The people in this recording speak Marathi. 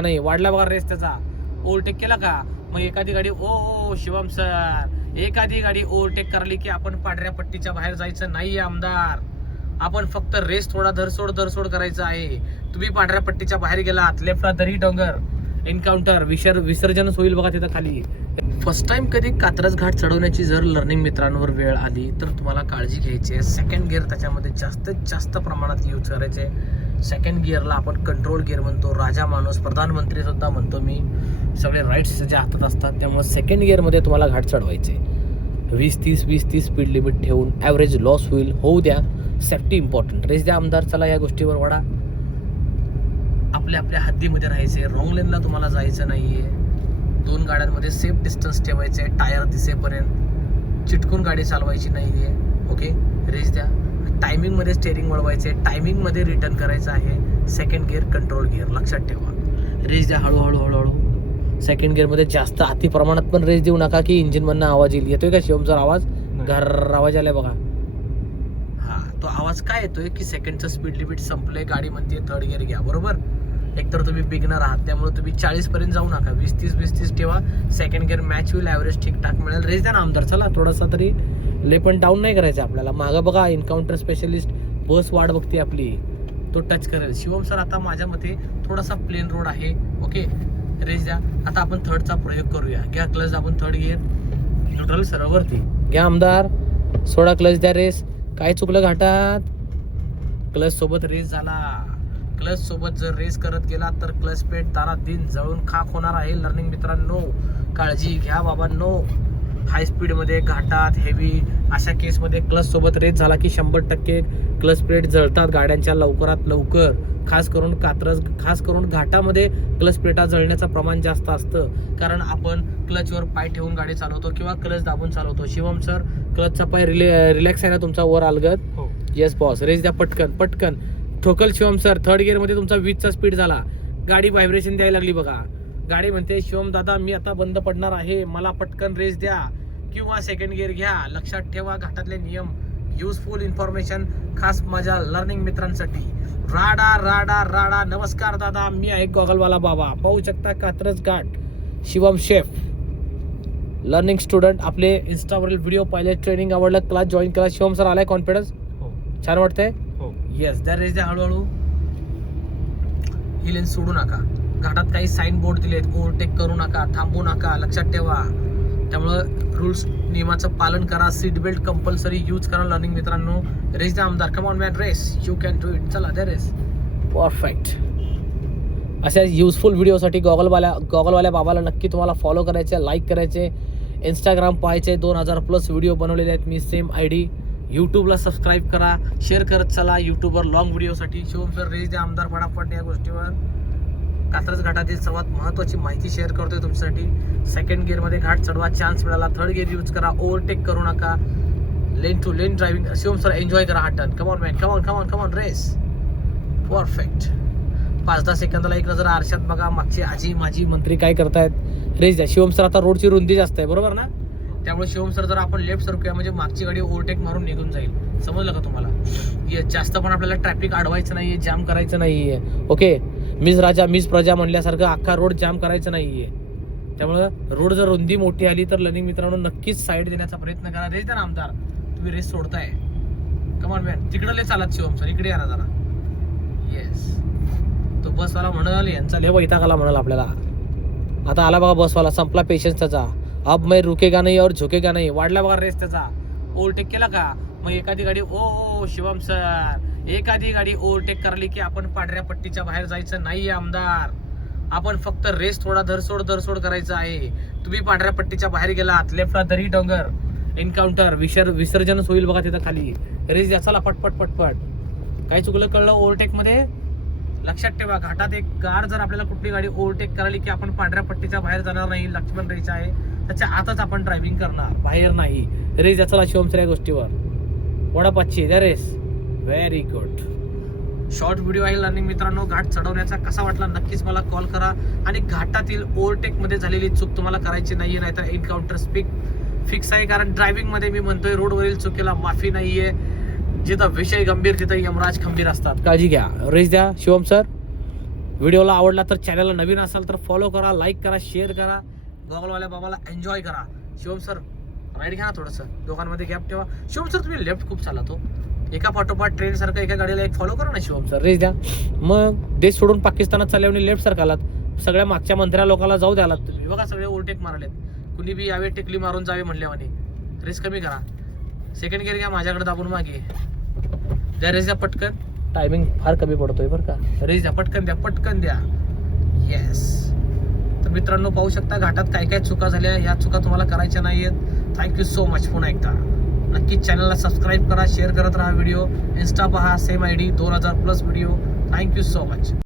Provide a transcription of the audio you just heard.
नाही वाढला बघा रेस त्याचा. ओव्हरटेक केला का मग एखादी गाडी ओ शिवम सर एखादी गाडी ओव्हरटेक करली की आपण पांढऱ्या पट्टीच्या बाहेर जायचं नाहीये आमदार. आपण फक्त रेस थोडा धरसोड करायचं आहे. तुम्ही पांढऱ्या पट्टीच्या बाहेर गेलात लेफ्टला दरी डोंगर एन्काउंटर विसर्जन होईल बघा तिथं खाली. फर्स्ट टाइम कधी कात्रज घाट चढवण्याची जर लर्निंग मित्रांवर वेळ आली तर तुम्हाला काळजी घ्यायची आहे. सेकंड गिअर त्याच्यामध्ये जास्तीत जास्त प्रमाणात यूज करायचे. सेकंड गिअरला आपण कंट्रोल गिअर म्हणतो. राजा माणूस प्रधानमंत्री सुद्धा म्हणतो मी. सगळे राईट्स त्याच्या हातात असतात. त्यामुळे सेकंड गिअरमध्ये तुम्हाला घाट चढवायचे. 20-30 स्पीड लिमिट ठेवून ॲव्हरेज लॉस होऊ द्या. Safety important. रेस द्या आमदार. चला या गोष्टीवर वाढा. आपल्या हद्दीमध्ये राहायचे. रॉंग लेनला तुम्हाला जायचं नाहीये. 2 गाड्यांमध्ये सेफ डिस्टन्स ठेवायचे. टायर दिसेपर्यंत चिटकून गाडी चालवायची नाहीये. ओके रेस द्या. टायमिंगमध्ये स्टेअरिंग वळवायचे. टायमिंगमध्ये रिटर्न करायचं आहे. सेकंड गिअर कंट्रोल गिअर लक्षात ठेवा. रेस द्या हळूहळू. सेकंड गिअरमध्ये जास्त अति प्रमाणात पण रेस देऊ नका की इंजिनमधनं आवाज येईल. येतोय का शिवमचा आवाज? घर आवाज आलाय बघा. हा तो आवाज काय येतोय की सेकंडचं स्पीड लिमिट संपलंय. गाडी म्हणते थर्ड गिअर घ्या. बरोबर. एकतर तुम्ही बिगनर आहात त्यामुळे तुम्ही 40 पर्यंत जाऊ नका. 20-30 ठेवा. सेकंड गिअर मॅच होईल. ॲव्हरेज ठीकठाक मिळेल. रेस द्या ना आमदार. चला थोडासा तरी ले पण डाऊन नाही करायचं आपल्याला. मागं बघा एन्काउंटर स्पेशलिस्ट बस वाट बघते आपली. तो टच करेल. शिवम सर आता माझ्या मते थोडासा प्लेन रोड आहे. ओके रेस द्या. आता आपण थर्डचा प्रयोग करूया. घ्या क्लच. आपण थर्ड गिअर न्यूट्रल सरळवरती घ्या आमदार. सोडा क्लच द्या. रेस काय चुकलं घाटात? क्लच सोबत रेस झाला. क्लच सोबत जर रेस करत गेला तर क्लच पेट दारात दिन जळून खाक होणार आहे. लर्निंग मित्रांनो काळजी घ्या बाबांनो. हाय स्पीडमध्ये घाटात हेवी अशा केसमध्ये क्लच सोबत रेस झाला की 100% क्लच प्लेट जळतात गाड्यांच्या लवकरात लवकर. खास करून घाटामध्ये क्लच प्लेटा जळण्याचं प्रमाण जास्त असतं. कारण आपण क्लचवर पाय ठेवून गाडी चालवतो किंवा क्लच दाबून चालवतो. शिवम सर क्लचचा पाय रिलॅक्स आहे ना तुमचा वर अलगद? Yes boss. रेस द्या पटकन. ठोकल शिवम सर. थर्ड गिअरमध्ये तुमचा 20चा स्पीड झाला. गाडी व्हायब्रेशन द्यायला लागली बघा. गाडी म्हणते शिवम दादा मी आता बंद पडणार आहे. मला पटकन रेस द्या किंवा सेकंड गिअर घ्या. लक्षात ठेवा घाटातले नियम. युजफुल इन्फॉर्मेशन खास माझ्या लर्निंग मित्रांसाठी. राडा. नमस्कार दादा मी आहे गॉगलवाला बाबा. पाहू शकता Katraj Ghat. Shivam chef learning student. आपले इन्स्टावरील व्हिडिओ पाहिले. ट्रेनिंग आवडलं. क्लास जॉईन करा. शिवम सर आलाय कॉन्फिडन्स? छान वाटतंय? येस द्या. रेस द्या हळूहळू. ही लेन सोडू नका. घाटात काही साईन बोर्ड दिलेत. ओव्हरटेक करू नका. थांबू नका. लक्षात ठेवा. त्यामुळं रूल्स नियमाचं पालन करा. सीट बेल्ट कंपल्सरी यूज करा लर्निंग मित्रांनो. रेस द्या आमदार. Come on man race. You can do it. चला द्या रेस. परफेक्ट. अशा युजफुल व्हिडिओसाठी गॉगलवाल्या बाबाला नक्की तुम्हाला फॉलो करायचे. लाईक करायचे. इंस्टाग्राम पाहायचे. 2000+ व्हिडिओ बनवलेले आहेत मी. Same ID. यूट्यूबला सबस्क्राईब करा. शेअर करत चला यूट्यूबवर लॉंग व्हिडिओसाठी. शिवम सर रेस द्या आमदार फटाफट या गोष्टीवर. कात्रज घाटातील सर्वात महत्त्वाची माहिती शेअर करतोय तुमच्यासाठी. सेकंड गिअरमध्ये घाट चढवा. चान्स मिळाला. थर्ड गिअर यूज करा. ओव्हरटेक करू नका. Lane to lane driving. Shivam sir enjoy करा हा turn. Come on man. Come on race. Perfect. 5-10 सेकंदाला एक नजर आरशात बघा. मागचे आजी माजी मंत्री काय करतायत. रेस द्या. शिवम सर आता रोडची रुंदी जास्त आहे बरोबर ना? त्यामुळे शिवम सर जर आपण लेफ्ट सरकूया म्हणजे मागची गाडी ओव्हरटेक मारून निघून जाईल. समजलं का तुम्हाला? जास्त पण आपल्याला ट्रॅफिक अडवायचं नाहीये. जाम करायचं नाहीये. ओके मिस राजा मिस प्रजा म्हणल्यासारखं अख्खा रोड जाम करायचं नाहीये. त्यामुळं रोड जर रुंदी मोठी आली तर लर्निंग मित्रांनो नक्कीच साईड देण्याचा प्रयत्न करा. रेस द्या ना आमदार. तुम्ही रेस सोडताय. Come on man. तिकडे चालत शिवम सर. इकडे या ना जरा. येस. तो बसवाला म्हणाल यांचा लय वैताग आला म्हणाल आपल्याला. आता आला बघा बसवाला. संपला पेशन्स त्याचा. अब मैं रुकेगा नहीं और झुकेगा नहीं. वाढला बघा रेस त्याचा. ओव्हरटेक केला का मग एखादी गाडी शिवम सर एखादी गाडी ओव्हरटेक करली की आपण पांढऱ्या पट्टीच्या बाहेर जायचं नाहीये आमदार. आपण फक्त रेस थोडा धरसोड करायचं आहे. तुम्ही पांढऱ्या पट्टीच्या बाहेर गेलात लेफ्टला दरी डोंगर एन्काउंटर विसर्जन होईल बघा तिथं खाली. रेस द्या चला पटपट. काही चुकलं कळलं ओव्हरटेक मध्ये? लक्षात ठेवा घाटात एक कार जर आपल्याला कुठली गाडी ओव्हरटेक करायली की आपण पांढऱ्या पट्टीच्या बाहेर जाणार नाही. लक्ष्मण रेषा आहे त्याच्या आतच आपण ड्रायव्हिंग करणार. बाहेर नाही. रेस द्या चला शिवम सर या गोष्टीवर. वडापाचची द्या race. Very good. Short video आहे लर्निंग मित्रांनो. घाट चढवण्याचा कसा वाटला नक्कीच मला कॉल करा. आणि घाटातील ओव्हरटेक मध्ये झालेली चूक तुम्हाला करायची नाहीये. नाहीतर एन्काउंटर फिक्स आहे. कारण ड्रायव्हिंग मध्ये मी म्हणतोय रोडवरील चुकीला माफी नाहीये. जिथं विषय गंभीर तिथं यमराज खंबीर असतात. काळजी घ्या. रेस द्या शिवम सर. व्हिडिओला आवडला तर चॅनलला नवीन असाल तर फॉलो करा, लाईक करा, शेअर करा. गॉगलवाल्या बाबाला एन्जॉय करा. शिवम सर राईट घ्या ना थोडंसं, दोघांमध्ये गॅप ठेवा. शिवम सर तुम्ही लेफ्ट खूप चालला तो, एका पाठोपाठ ट्रेन सारखं एका गाडीला एक फॉलो करा ना शिवम सर, रेस द्या. मग देश सोडून पाकिस्तानात चालल्याने लेफ्ट सारखा आलात, सगळ्या मागच्या मंत्र्या लोकांना जाऊ द्यालात तुम्ही. बघा सगळे ओव्हरटेक मारलेत, कुणी बी यावे टेकली मारून जावे म्हणल्यावानी. रेस कमी करा, सेकंड गिअर घ्या, माझ्याकडे दाबून मागे द्या. रेस द्या पटकन, टायमिंग फार कमी पडतोय बरं का. रेस द्या पटकन, द्या पटकन द्या. येस. तर मित्रांनो पाहू शकता घाटात काय काय चुका झाल्या, या चुका तुम्हाला करायच्या नाहीयेत. Thank you so much. पुन्हा एकदा नक्कीच चॅनलला सबस्क्राईब करा, शेअर करत राहा व्हिडिओ. इन्स्टा पहा, same ID 2000+ video. Thank you so much.